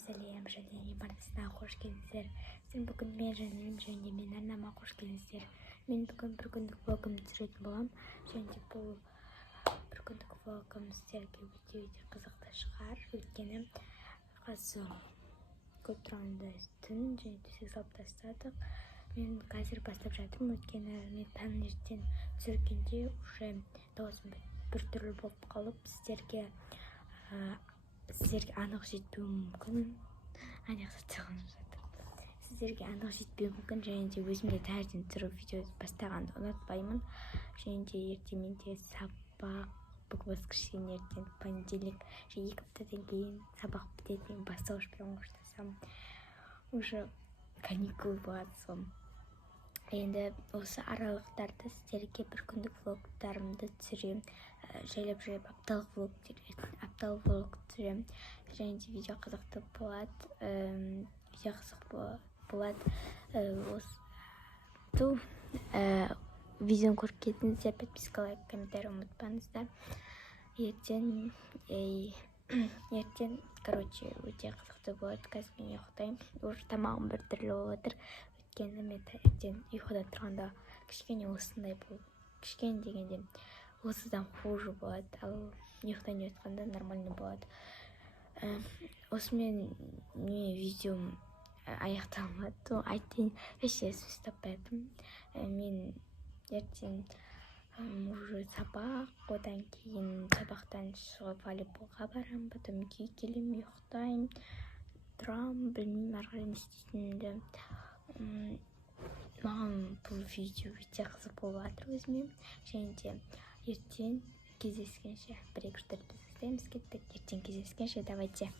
сәлем және барысына қош келдіңіздер. Сен бүгін мен және мен арнама қош келдіңіздер. Мен бүгін бір күндік влогымды түсіретін боламын. Және бұл бір күндік влогым сіздерге өте қызықты шығар. Өйткені қазір көп тұранды түн және төсек салып тастадық. Мен қазір бастап жатырмын. Өйткені мен таңертең түсіргенде уже даусым біртүрлі болып қалып, сіздерге анық жетпеуі мүмкін. Сіздерге анық жетпеуі мүмкін, және де өзімде таңертең түсіріп видео бастағанды ұнатпаймын. Және де ертең менде сабақ, бүгін кішкене ертең понедельник, және 2 аптадан кейін сабақ бітетін, бастауышпен қоштасам. Уже каникул болады соң. Енді осы аралықтарда сіздерге бір күндік влогтарымды түсіремін. Жайлап апталық влог түсіремін. Және де видео қызықты болады. Видеоны көріп кетіңіздер, подписка, лайк, комментарий ұмытпаңыздар. Ертең, өте қызықты болады. Қазір мен ұйықтаймын. Уже тамағым бір түрлі болып отыр. Өйткені мен ертең ұйқыдан тұрғанда кішкене осындай болып, кішкене дегенде осыдан хуже болады, ал ұйықтан жатқанда нормально болады. Осымен видеом аяқталмады. Айтайын, ешкім таппадым. Мен ертең уже сабақ, одан кейін сабақтан шығып волейболға барамын, потом үйге келемін, ұйықтаймын, тұрамын, білмеймін арғы не істейтінімді. Маған бұл видео өте қызық болып жатыр өзіме. Және де ертең кездескенше, 1-2-3 біз істейміз, кеттік. Ертең кездескенше, давайте.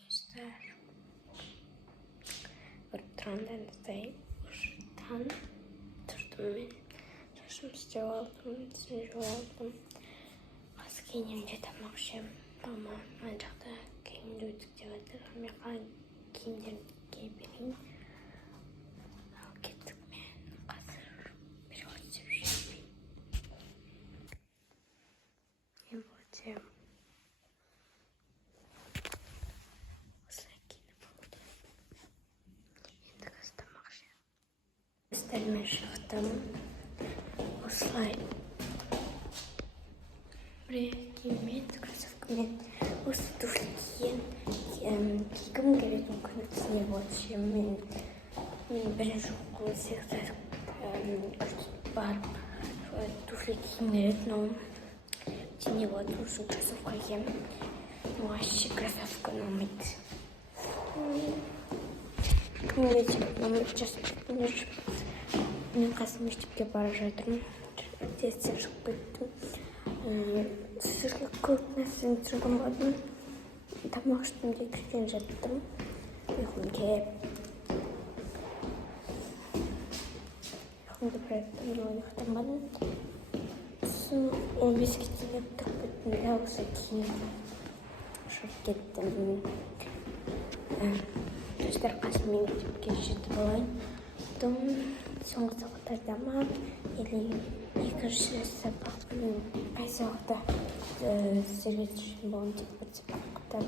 Достар, бір тұрандан ұстайын. Ұштан тұрдым мен. Шашым істеп алдым, түсін жоғалдым. Қазір киінемін, тамақ ішемін. Мама ана жақта киімді өтік деп жатыр. Мен қалған киімдерімді киіп берейін. Ал кеттік, мен қазір перевод істеп жүрмін. Мен өте осылай киініп алдым. Енді қазір тамақ ішемін. Үстелмен шықтым. Осылай киіммен, кроссовкамен, осы туфли кигім келетін күні түсіне болады. Мен бірінші оқуы секцияда барып туфли кигім келетін, ол түсіне болады. Үшін кроссовка киемін. Вообще кроссовка ұнамайды. Мен қазір мектепке бара жатырмын. Тестен шығып кеттім. Сіздерге көп нәрсені түсірген болдым. Тамақ іштім де кішкене жаттым. Ұйқым келіп. Ұйқымды бір аттым, но ұйықтамадым. Сосын 15-ке дейін тұрып кеттім, да осы кейін шығып кеттім. Достар, қазір мен мектепке жетіп алайын. Соңғы сабақтарда ма, или екінші сабақ, қай сабақта сіздерге түсірген болғым деп WhatsApp-та.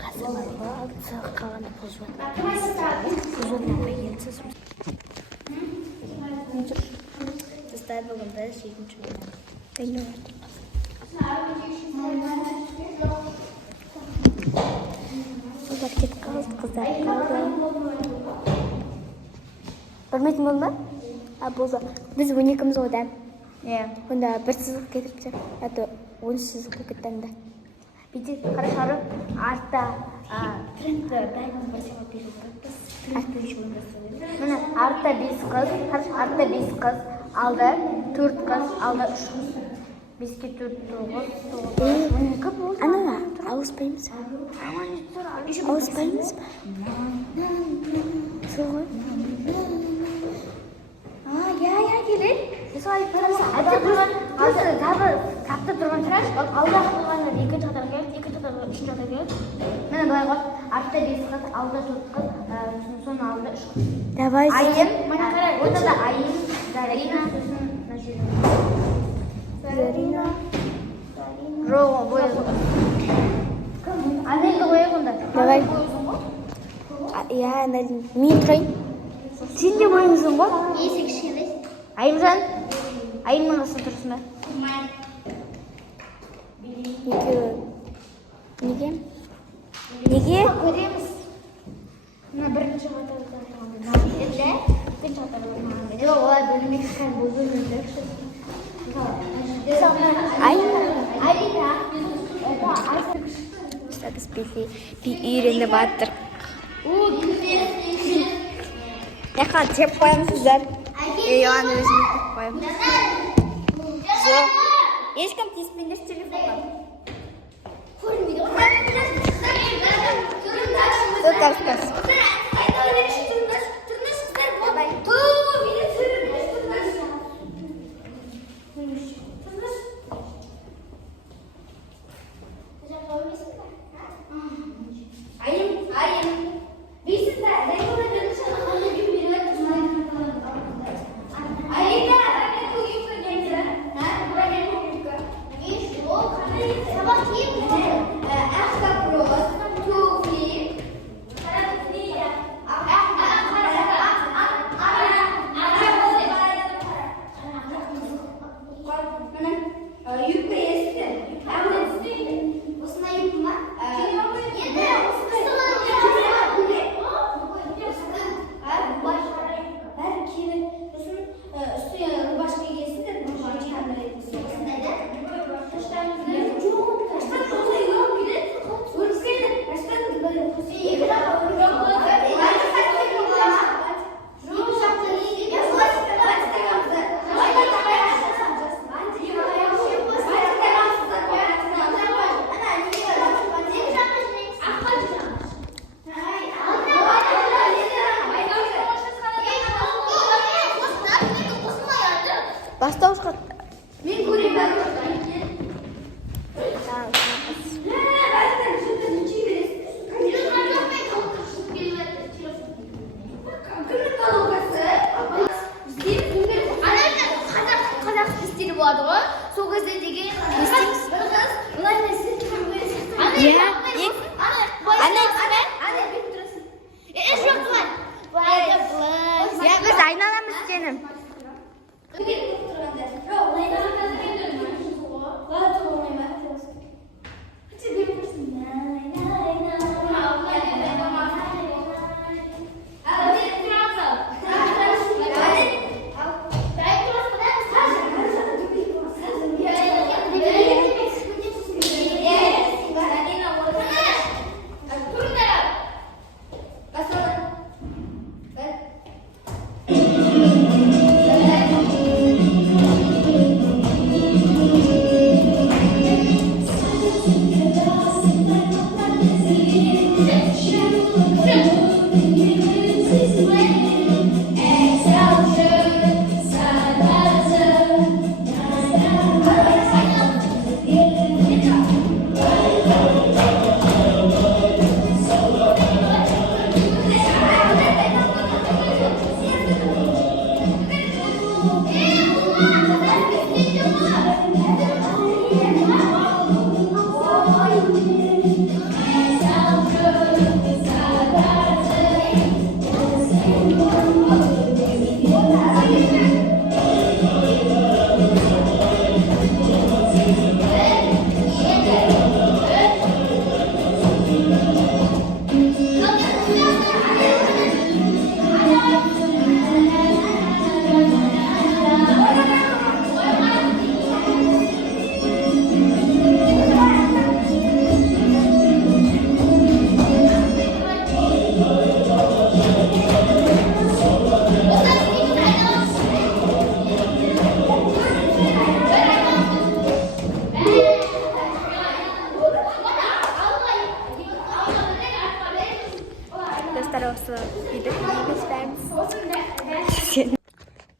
Қазір алты сабақ қалғанда болып жатыр. Достар, бүгін біз 7-ші болдық. Қыздар кетіп қалды, қыздар қалды. Білмейтін болды ма? Болды. Біз 12-міз ғой, да? Онда бір сызық кетіріпті. Әті 13 сызық кетті анда. Бейте, қарашары, артта трендті бәріміз басыға берілді. Міне, артта 5 қыз, артта 5 қыз, алда 4 қыз, алда 3 қыз. 5-ке 4, 9, 12 болды. Ана, ауыспаймыз. Ауыспаймыз ба? Сол ғой. Я, келер. Тапты тұрған тұраш, алдағы тұрғанда 2-ші қатарға келеді, 2-ші қатарға 3-ші қатарға келеді. Мені былай қой, артта 5 қыз, алда 4 қыз, соны алда 3 қыз. Давай. Айым, мені қарай, онда да Айым, Зарина, сосын Зарина. Давай. Яа, митрой. Синий боюмsun го? İyi sekişiriz. Аймжан. Айымның қасында тұрсың ба? Неге? Көреміз. Мына бірінші қатарда тұрғанда. Екінші қатарда тұрғанда. Жоқ, олай бөлмек қан бұл бөлмеде. Біз үйреніп жатыр. Яқа теп қоямсыздар. Оған өзім теп қоям. Жоқ. Ешкім тиіспеңдер телефонға. Бастауышқа. Мен көрем бәрі. Қазақ стилі болады ғой. Сол кезде деген бір қыз былай нәрсе Біз айналамыз сенің.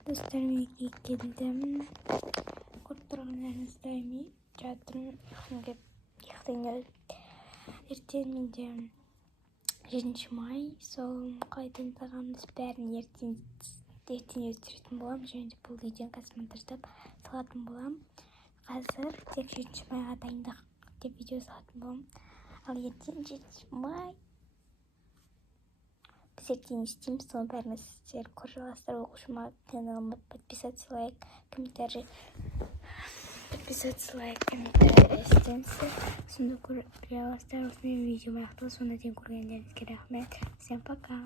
Dostlarım iyi geldim. Kurtlarımdan istemeyi çağırdım. Яқтың ертең менде 7 май, сол қайдан тағамыз бәрін ертең өтіретін болам. Және де бұл видеоны қазір монтаждап салатын болам. Hazır. Tek 3 May'a dayındық деп видео салатын боламын. Ал ертең 7 май. Біз ертең істейміз, соны бәрін сіздер көре аласыздар. Оқушыма каналыма подписаться, лайк, комментарий. Подписаться, лайк, комментарий істеңіздер. Сонда көре аласыздар. Осымен видео аяқталды. Сонда дейін көргендеріңізге рахмет. Всем пока.